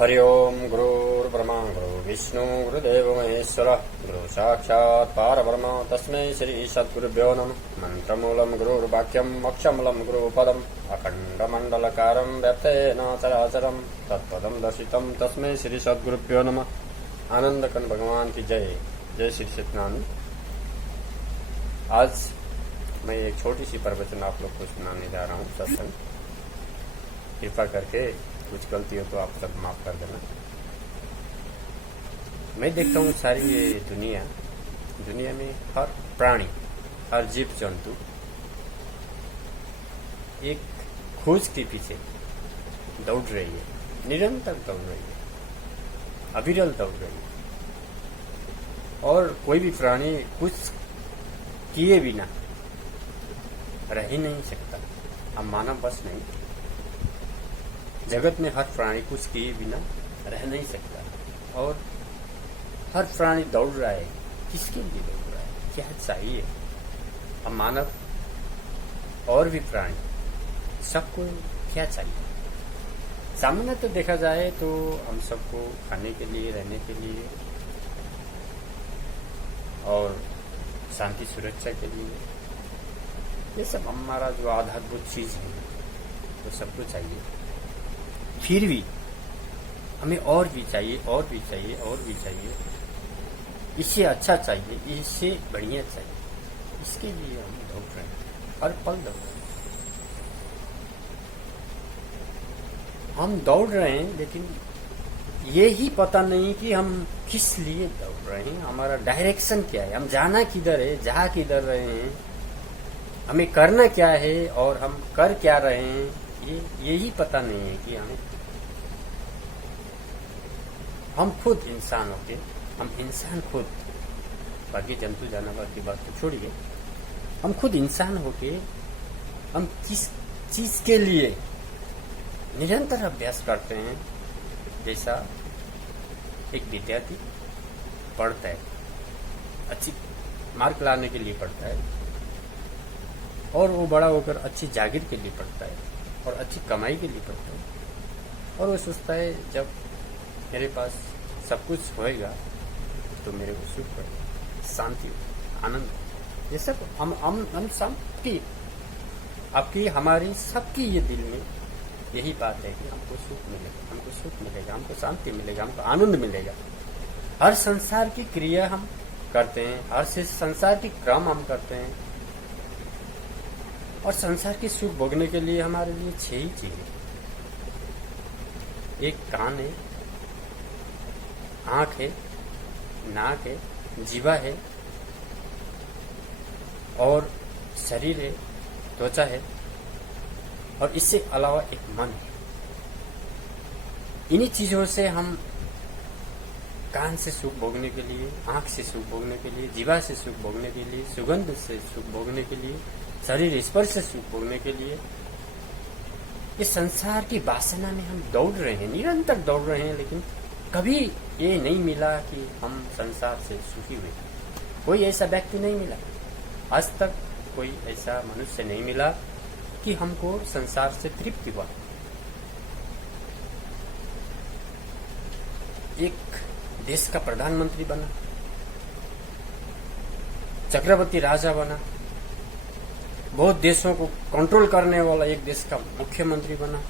हरि ओम गुरुर्ब्रह्मा गुरुर्विष्णु गुरुदेव महेश्वर गुरु साक्षात् परब्रह्म तस्मै श्री सद्गुरुभ्यो नमः। मंत्रमूलम गुरुर्वाक्यम मोक्षमूलम गुरुपदम अखंडमंडलकारं व्याप्तेन चराचरं तत्पदं दर्शितं तस्मै श्री सद्गुरुभ्यो नमः। आनंदकन भगवान की जय। जय श्री सत्यनारायण। आज मैं एक छोटी सी प्रवचन आप लोग को सुनाने जा रहा हूँ सत्संग। कृपा करके कुछ गलती हो तो आप सब माफ कर देना। मैं देखता हूँ सारी ये दुनिया में हर प्राणी, हर जीव जंतु एक खोज के पीछे दौड़ रही है, निरंतर दौड़ रही है, अविरल दौड़ रही है। और कोई भी प्राणी कुछ किए बिना रह ही नहीं सकता। हम मानव बस नहीं, जगत में हर प्राणी कुछ किए बिना रह नहीं सकता। और हर प्राणी दौड़ रहा है। किसके लिए दौड़ रहा है, क्या चाहिए? हम मानव और भी प्राणी सबको क्या चाहिए? सामान्य तो देखा जाए तो हम सबको खाने के लिए, रहने के लिए और शांति सुरक्षा के लिए, ये सब हमारा जो आधारभूत चीज है वो सबको चाहिए। फिर भी हमें और भी चाहिए, और भी चाहिए, और भी चाहिए। इससे अच्छा चाहिए, इससे बढ़िया चाहिए। इसके लिए हम दौड़ रहे हैं, हर पल दौड़ रहे हैं। हम दौड़ रहे हैं, लेकिन ये ही पता नहीं कि हम किस लिए दौड़ रहे हैं, हमारा डायरेक्शन क्या है, हम जाना किधर है, जा किधर रहे हैं, हमें करना क्या है और हम कर क्या रहे हैं, यही पता नहीं है कि हम खुद इंसान होके, हम इंसान खुद, बाकी जंतु जानवर की बात तो छोड़िए, हम खुद इंसान होके हम किस चीज के लिए निरंतर अभ्यास करते हैं। जैसा एक विद्यार्थी पढ़ता है, अच्छी मार्क लाने के लिए पढ़ता है, और वो बड़ा होकर अच्छी जागीर के लिए पढ़ता है और अच्छी कमाई के लिए पढ़ता है। और वो सोचता है जब मेरे पास सब कुछ होएगा तो मेरे को सुख होगा, शांति होगा, आनंद। ये सब हम सबकी, आपकी, हमारी सबकी ये दिल में यही बात है कि हमको सुख मिलेगा, हमको सुख मिलेगा, हमको शांति मिलेगा, हमको आनंद मिलेगा। हर संसार की क्रिया हम करते हैं, हर संसार की क्रम हम करते हैं, और संसार की सुख भोगने के लिए हमारे लिए 6 ही चीजें। एक कान है, आंख है, नाक है, जीवा है, और शरीर है, त्वचा है, और इससे अलावा एक मन है। इन्हीं चीजों से हम कान से सुख भोगने के लिए, आंख से सुख भोगने के लिए, जीवा से सुख भोगने के लिए, सुगंध से सुख भोगने के लिए, शरीर स्पर्श से सुख भोगने के लिए, इस संसार की वासना में हम दौड़ रहे हैं, निरंतर दौड़ रहे हैं। लेकिन कभी ये नहीं मिला कि हम संसार से सुखी हुए। कोई ऐसा व्यक्ति नहीं मिला, आज तक कोई ऐसा मनुष्य नहीं मिला कि हमको संसार से तृप्ति हुआ। एक देश का प्रधानमंत्री बना, चक्रवर्ती राजा बना, बहुत देशों को कंट्रोल करने वाला एक देश का मुख्यमंत्री बना,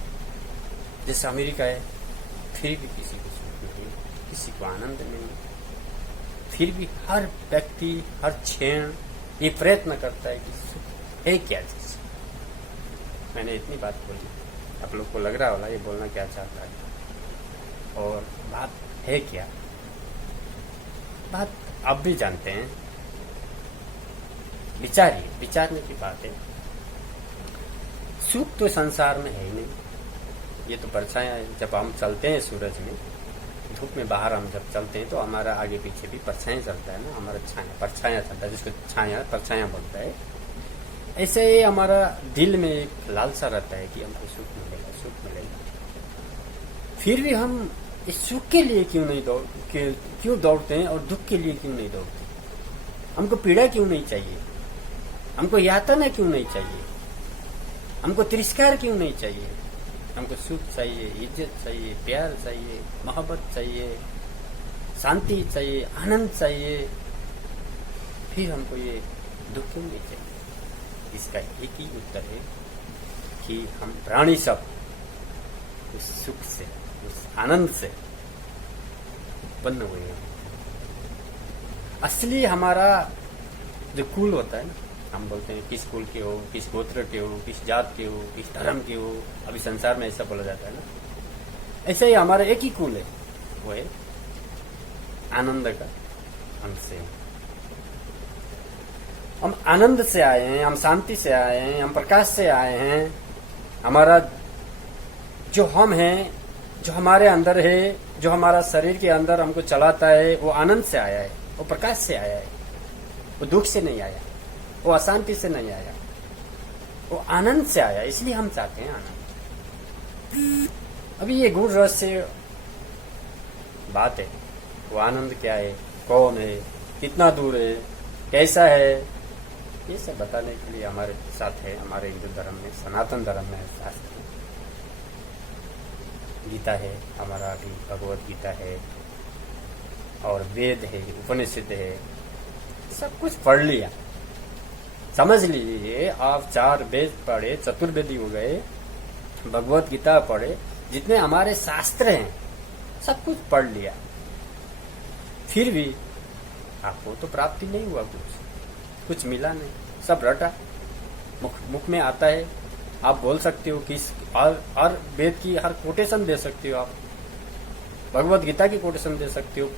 जैसे अमेरिका है, फिर भी किसी को सुख नहीं, किसी को आनंद नहीं। फिर भी हर व्यक्ति, हर क्षण ये प्रयत्न करता है कि सुख है क्या चीज। मैंने इतनी बात बोली, आप लोग को लग रहा होगा ये बोलना क्या चाहता है, और बात है क्या, बात आप भी जानते हैं। विचारिए, विचारने की बात है। सुख तो संसार में है ही नहीं, ये तो परछाया है। जब हम चलते हैं सूरज में, धूप में बाहर हम जब चलते हैं तो हमारा आगे पीछे भी परछाया चलता है ना, हमारा छाया, परछाया चलता है, जिसको छाया परछाया बोलता है। ऐसे ही हमारा दिल में एक लालसा रहता है कि हमको सुख मिलेगा, सुख मिलेगा। फिर भी हम इस सुख के लिए क्यों दौड़ते हैं, और दुख के लिए क्यों नहीं दौड़ते? हमको पीड़ा क्यों नहीं चाहिए, हमको यातना क्यों नहीं चाहिए, हमको तिरस्कार क्यों नहीं चाहिए, हमको सुख चाहिए, इज्जत चाहिए, प्यार चाहिए, मोहब्बत चाहिए, शांति चाहिए, आनंद चाहिए, फिर हमको ये दुख क्यों नहीं चाहिए? इसका एक ही उत्तर है कि हम प्राणी सब उस सुख से, उस आनंद से उत्पन्न हुए हैं। असली हमारा जो कुल होता है ना, हम बोलते हैं किस कुल के हो, किस गोत्र के हो, किस जात के हो, किस धर्म के हो, अभी संसार में ऐसा बोला जाता है ना, ऐसा ही हमारा एक ही कुल है, वो है आनंद का अंश है। हम आनंद से आए हैं, हम शांति से आए हैं, हम प्रकाश से आए हैं। हमारा जो हम हैं, जो हमारे अंदर है, जो हमारा शरीर के अंदर हमको चलाता है, वो आनंद से आया है, वो प्रकाश से आया है, वो दुख से नहीं आया, वो अशांति से नहीं आया, वो आनंद से आया। इसलिए हम चाहते हैं आनंद। अभी ये गुण रस से बात है, वो आनंद क्या है, कौन है, कितना दूर है, कैसा है, ये सब बताने के लिए हमारे साथ है हमारे हिंदू धर्म में, सनातन धर्म में शास्त्र गीता है, हमारा अभी भगवत गीता है, और वेद है, उपनिषद है, सब कुछ पढ़ लिया। समझ लीजिए आप 4 वेद पढ़े, चतुर्वेदी हो गए, भगवत गीता पढ़े, जितने हमारे शास्त्र हैं सब कुछ पढ़ लिया, फिर भी आपको तो प्राप्ति नहीं हुआ, कुछ मिला नहीं, सब रटा। मुख में आता है, आप बोल सकते हो, किस हर वेद की हर कोटेशन दे सकते हो, आप भगवत गीता की कोटेशन दे सकते हो,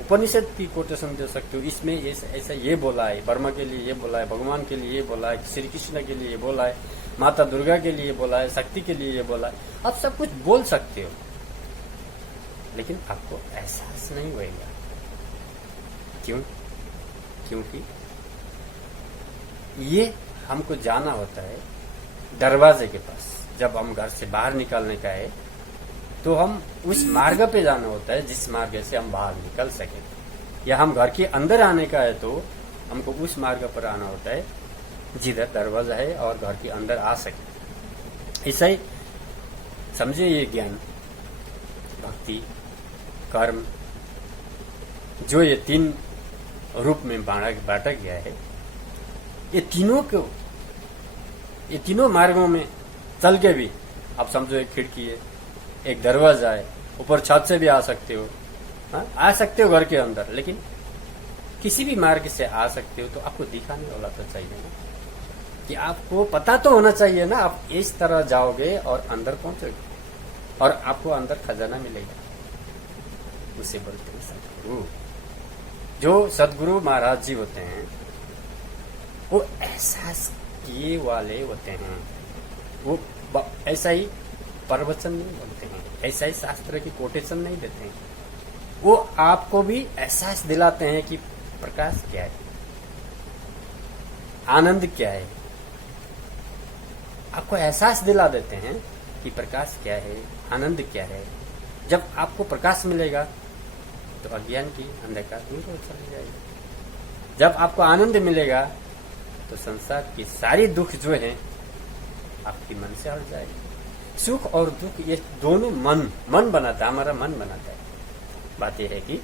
उपनिषद की कोटेशन दे सकते हो, इसमें ऐसा ये बोला है, ब्रह्मा के लिए ये बोला है, भगवान के लिए ये बोला है, श्री कृष्ण के लिए ये बोला है, माता दुर्गा के लिए बोला है, शक्ति के लिए ये बोला है, आप सब कुछ बोल सकते हो, लेकिन आपको एहसास नहीं होगा। क्यों? क्योंकि ये हमको जाना होता है दरवाजे के पास। जब हम घर से बाहर निकलने का है तो हम उस मार्ग पे जाना होता है जिस मार्ग से हम बाहर निकल सके, या हम घर के अंदर आने का है तो हमको उस मार्ग पर आना होता है जिधर दरवाजा है और घर के अंदर आ सके। ऐसा ही समझे, ये ज्ञान, भक्ति, कर्म, जो ये 3 रूप में बांटा गया है, ये तीनों मार्गों में चल के भी आप समझो एक खिड़की है, एक दरवाजा है, ऊपर छत से भी आ सकते हो, आ सकते हो घर के अंदर, लेकिन किसी भी मार्ग से आ सकते हो तो आपको दिखाने वाला तो चाहिए ना, कि आपको पता तो होना चाहिए ना, आप इस तरह जाओगे और अंदर पहुंचोगे और आपको अंदर खजाना मिलेगा। उसे बोलते हैं सदगुरु। जो सदगुरु महाराज जी होते हैं वो एहसास किए वाले होते हैं, वो ऐसा ही प्रवचन नहीं बोलते हैं, ऐसा ही शास्त्र की कोटेशन नहीं देते हैं, वो आपको भी एहसास दिलाते हैं कि प्रकाश क्या है, आनंद क्या है, आपको एहसास दिला देते हैं कि प्रकाश क्या है, आनंद क्या है। जब आपको प्रकाश मिलेगा तो अज्ञान की अंधकार दूर हो चली जाएगी। जब आपको आनंद मिलेगा तो संसार की सारी दुख जो है आपकी मन से हट जाएगी। सुख और दुख ये दोनों मन बनाता है, हमारा मन बनाता है। बात यह है कि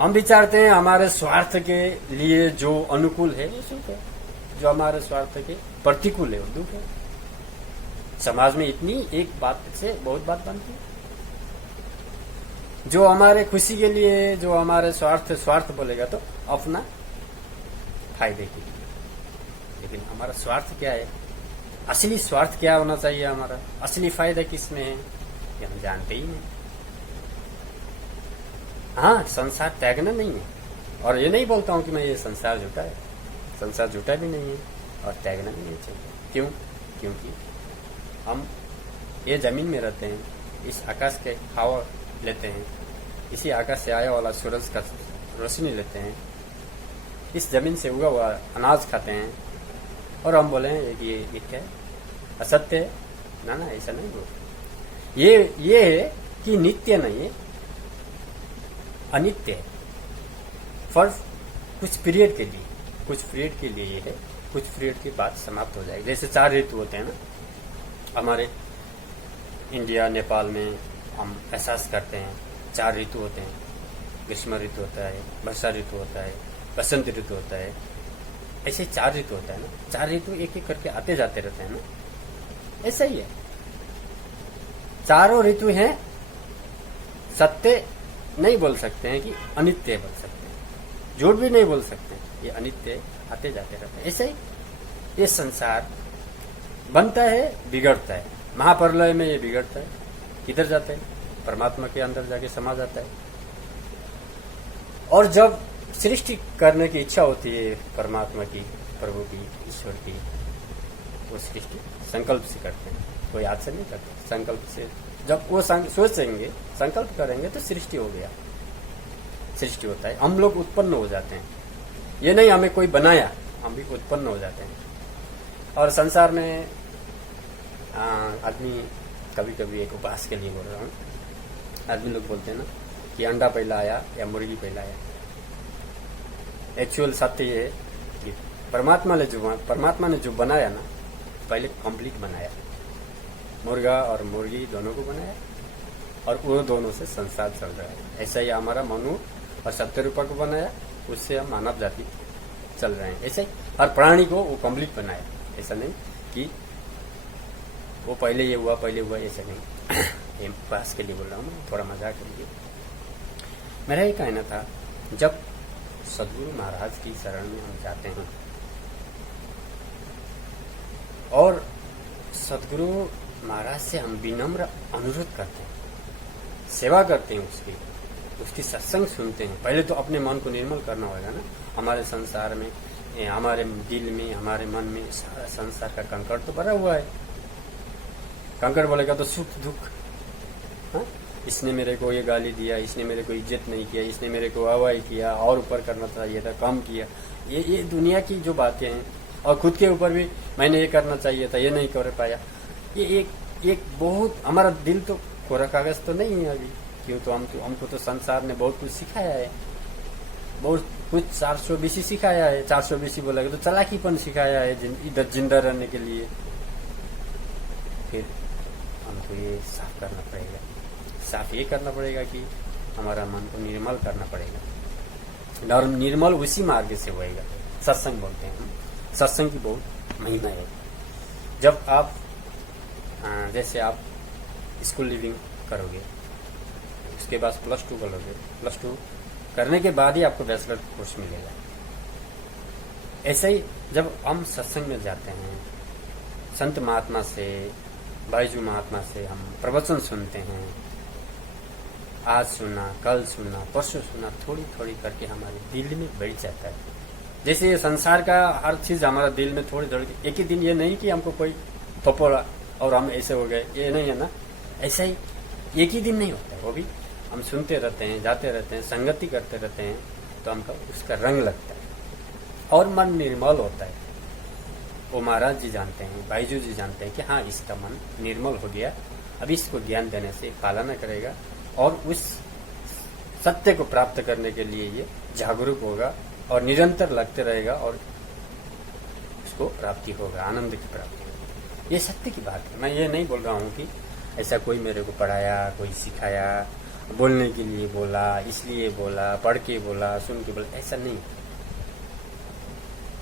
हम विचारते हैं हमारे स्वार्थ के लिए जो अनुकूल है वो सुख है, जो हमारे स्वार्थ के प्रतिकूल है वो दुख है। समाज में इतनी एक बात से बहुत बात बनती है। जो हमारे खुशी के लिए, जो हमारे स्वार्थ बोलेगा तो अपना फायदे के लिए, लेकिन हमारा स्वार्थ क्या है, असली स्वार्थ क्या होना चाहिए, हमारा असली फायदा किसमें है ये हम जानते ही नहीं। हाँ, संसार त्यागना नहीं है, और ये नहीं बोलता हूं कि मैं ये संसार झूठा है, संसार झूठा भी नहीं है और त्यागना भी नहीं चाहिए। क्यों? क्योंकि हम ये जमीन में रहते हैं, इस आकाश के हवा लेते हैं, इसी आकाश से आया वाला सूरज का रोशनी लेते हैं, इस जमीन से उगा हुआ अनाज खाते हैं, और हम बोले हैं कि ये मिथ्या है, असत्य है। ना, ऐसा नहीं बोल। ये है कि नित्य नहीं है, अनित्य है। फॉर कुछ पीरियड के लिए ये है, कुछ पीरियड के बाद समाप्त हो जाएगा। जैसे 4 ऋतु होते हैं ना हमारे इंडिया नेपाल में हम एहसास करते हैं 4 ऋतु होते हैं। ग्रीष्म ऋतु होता है, वर्षा ऋतु होता है, बसंत ऋतु होता है। ऐसे 4 ऋतु होता है ना। 4 ऋतु एक एक करके आते जाते रहते हैं ना। ऐसा ही है, चारों ऋतु हैं सत्य नहीं बोल सकते हैं कि अनित्य बोल सकते हैं, झूठ भी नहीं बोल सकते हैं। ये अनित्य आते जाते रहते हैं। ऐसे ही ये संसार बनता है, बिगड़ता है। महाप्रलय में ये बिगड़ता है, किधर जाता है? परमात्मा के अंदर जाके समा जाता है। और जब सृष्टि करने की इच्छा होती है परमात्मा की, प्रभु की, ईश्वर की, वो सृष्टि संकल्प से करते हैं, कोई हाथ से नहीं करते। संकल्प से जब वो सोचेंगे, संकल्प करेंगे तो सृष्टि हो गया, सृष्टि होता है। हम लोग उत्पन्न हो जाते हैं। ये नहीं हमें कोई बनाया, हम भी उत्पन्न हो जाते हैं। और संसार में आदमी कभी कभी एक उपहास के लिए बोल रहा हूँ, आदमी लोग बोलते हैं ना कि अंडा पहला आया या मुर्गी पहला आया। एक्चुअल सत्य ये है कि परमात्मा ने जो बनाया ना, पहले कंप्लीट बनाया। मुर्गा और मुर्गी दोनों को बनाया और वो दोनों से संसार चल रहा है। ऐसा ही हमारा मनु और सत्यरूपा को बनाया, उससे हम मानव जाति चल रहे हैं। ऐसे ही हर प्राणी को वो कंप्लीट बनाया। ऐसा नहीं कि वो पहले ये हुआ पहले हुआ, ऐसा नहीं। ये पास के लिए बोल रहा हूँ, थोड़ा मजाक के लिए। मेरा ये कहना था, जब सदगुरु महाराज की शरण में हम जाते हैं और सदगुरु महाराज से हम विनम्र अनुरोध करते हैं, सेवा करते हैं, उसकी सत्संग सुनते हैं। पहले तो अपने मन को निर्मल करना होगा ना। हमारे संसार में, हमारे दिल में, हमारे मन में सारा संसार का कंकड़ तो भरा हुआ है। कंकड़ बोलेगा तो सुख दुख, हाँ? इसने मेरे को ये गाली दिया, इसने मेरे को इज्जत नहीं किया, इसने मेरे को हवाई किया, और ऊपर करना चाहिए था, कम किया। ये दुनिया की जो बातें हैं। और खुद के ऊपर भी मैंने ये करना चाहिए था, ये नहीं कर पाया। ये एक बहुत, हमारा दिल तो कोरा कागज तो नहीं है अभी, क्यों? तो हमको तो संसार ने बहुत कुछ सिखाया है, बहुत कुछ 420 सिखाया है। 420 बोला तो चालाकीपन सिखाया है इधर जिंदा रहने के लिए। फिर हमको ये साफ करना पड़ेगा, साफ ये करना पड़ेगा कि हमारा मन को निर्मल करना पड़ेगा। और निर्मल उसी मार्ग से होएगा। सत्संग बोलते हैं हम, सत्संग की बहुत महिमा है। जब आप जैसे आप स्कूल लिविंग करोगे, उसके बाद +2 करोगे, +2 करने के बाद ही आपको बैचलर कोर्स मिलेगा। ऐसे ही जब हम सत्संग में जाते हैं, संत महात्मा से, बाईजू महात्मा से हम प्रवचन सुनते हैं, आज सुना, कल सुना, परसों सुना, थोड़ी थोड़ी करके हमारे दिल में बैठ जाता है। जैसे ये संसार का हर चीज हमारा दिल में थोड़ी थोड़ी, एक ही दिन ये नहीं कि हमको कोई थोपड़ा और हम ऐसे हो गए, ये नहीं है ना। ऐसा ही एक ही दिन नहीं होता है, वो भी हम सुनते रहते हैं, जाते रहते हैं, संगति करते रहते हैं, तो हमको उसका रंग लगता है और मन निर्मल होता है। वो महाराज जी जानते हैं, बाईजू जी जानते हैं कि हाँ, इसका मन निर्मल हो गया, अब इसको ज्ञान देने से पालना करेगा और उस सत्य को प्राप्त करने के लिए ये जागरूक होगा और निरंतर लगते रहेगा और उसको प्राप्ति होगा, आनंद की प्राप्ति होगा। ये सत्य की बात है। मैं ये नहीं बोल रहा हूँ कि ऐसा कोई मेरे को पढ़ाया, कोई सिखाया, बोलने के लिए बोला, इसलिए बोला, पढ़ के बोला, सुन के बोला, ऐसा नहीं।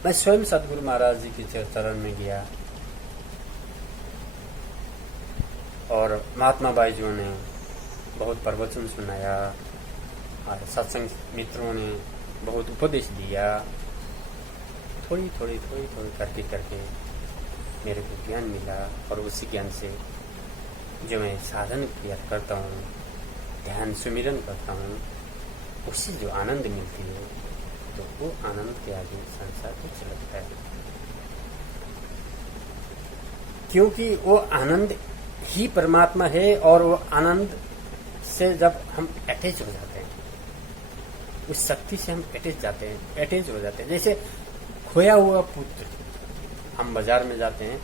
मैं स्वयं सदगुरु महाराज जी की चरण में गया और महात्मा बाईजू ने बहुत प्रवचन सुनाया और सत्संग मित्रों ने बहुत उपदेश दिया। थोड़ी थोड़ी करके मेरे को ज्ञान मिला और उसी ज्ञान से जो मैं साधन किया करता हूँ, ध्यान सुमिरन करता हूँ, उससे जो आनंद मिलती है, तो वो आनंद के आगे संसार कुछ लगता है। क्योंकि वो आनंद ही परमात्मा है और वो आनंद से जब हम अटैच हो जाते हैं, उस शक्ति से हम अटैच हो जाते हैं। जैसे खोया हुआ पुत्र, हम बाजार में जाते हैं,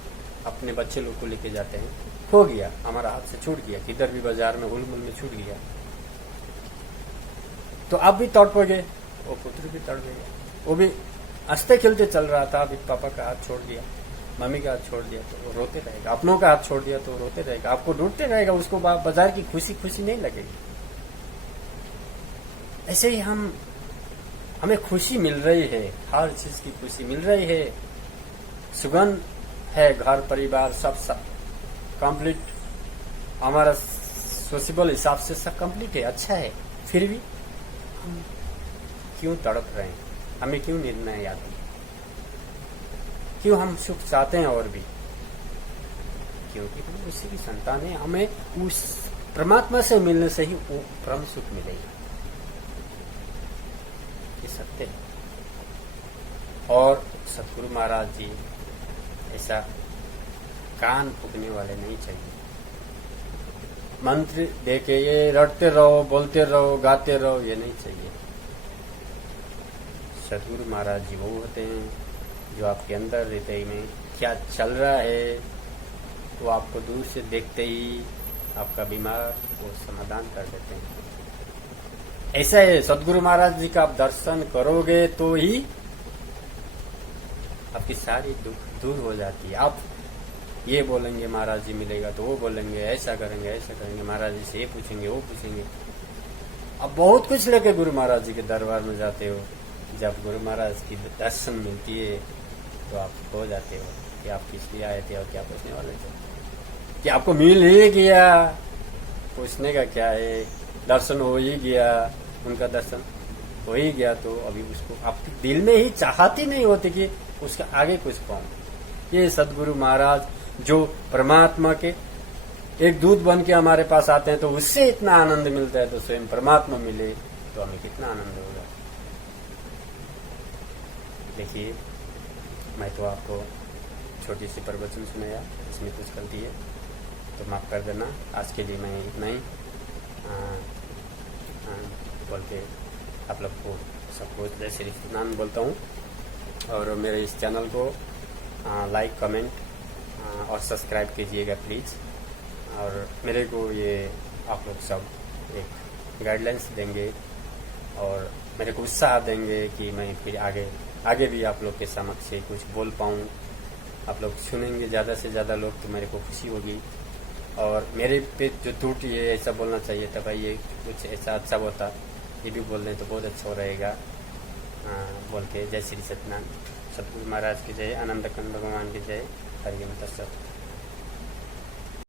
अपने बच्चे लोग को लेके जाते हैं, खो गया, हमारा हाथ से छूट गया, किधर भी बाजार में हुलमुल में छूट गया, तो आप भी तड़पोगे, वो पुत्र भी तड़पेगा। वो भी हंसते खेलते चल रहा था, अभी पापा का हाथ छोड़ दिया, मम्मी का हाथ छोड़ दिया तो वो रोते रहेगा, अपनों का हाथ छोड़ दिया तो वो रोते रहेगा, आपको ढूंढते रहेगा, उसको बाजार की खुशी खुशी नहीं लगेगी। ऐसे ही हमें खुशी मिल रही है, हर चीज की खुशी मिल रही है, सुगंध है, घर परिवार सब कंप्लीट, हमारा सोशल हिसाब से सब कंप्लीट है, अच्छा है, फिर भी हम क्यों तड़प रहे हैं? हमें क्यों निर्णय याद है? क्यों हम सुख चाहते हैं और भी? क्योंकि हम उसी की संतान है, हमें उस परमात्मा से मिलने से ही वो परम सुख मिलेगा, ये सत्य है। और सतगुरु महाराज जी ऐसा कान फूकने वाले नहीं चाहिए, मंत्र देके ये रटते रहो, बोलते रहो, गाते रहो, ये नहीं चाहिए। सतगुरु महाराज जी वो होते हैं जो आपके अंदर हृदय में क्या चल रहा है तो आपको दूर से देखते ही आपका बीमार वो समाधान कर देते हैं। ऐसा है, सतगुरु महाराज जी का आप दर्शन करोगे तो ही आपकी सारी दुख दूर हो जाती है। आप ये बोलेंगे महाराज जी मिलेगा तो वो बोलेंगे ऐसा करेंगे, महाराज जी से ये पूछेंगे वो पूछेंगे। अब बहुत कुछ लेके गुरु महाराज जी के दरबार में जाते हो, जब गुरु महाराज की दर्शन मिलती है तो आप खो जाते हो कि आप किस लिए आए थे और क्या पूछने वाले थे, कि आपको मिल ही गया, पूछने का क्या है, दर्शन हो ही गया, उनका दर्शन हो ही गया, तो अभी उसको आपके दिल में ही चाहती नहीं होती कि उसके आगे कुछ पाऊं। ये सदगुरु महाराज जो परमात्मा के एक दूत बन के हमारे पास आते हैं तो उससे इतना आनंद मिलता है, तो स्वयं परमात्मा मिले तो हमें कितना आनंद होगा। देखिए, मैं तो आपको छोटी सी प्रवचन सुनाया, इसमें कुछ गलती है तो माफ कर देना। आज के लिए मैं इतना ही बोल के आप लोग को सबको जय श्री कृष्ण बोलता हूँ। और मेरे इस चैनल को लाइक, कमेंट और सब्सक्राइब कीजिएगा प्लीज़। और मेरे को ये आप लोग सब एक गाइडलाइंस देंगे और मेरे को उत्साह देंगे कि मैं फिर आगे भी आप लोग के समक्ष से कुछ बोल पाऊँ। आप लोग सुनेंगे ज़्यादा से ज़्यादा लोग तो मेरे को खुशी होगी। और मेरे पे जो त्रुटि है ऐसा बोलना चाहिए था भाई, ये कुछ ऐसा अच्छा होता, ये भी बोल दें तो बहुत अच्छा रहेगा। बोल के जय श्री सत्यनारायण, सतगुरु महाराज की जय, आनंद कंद भगवान की जय, हरिओम तत्सत।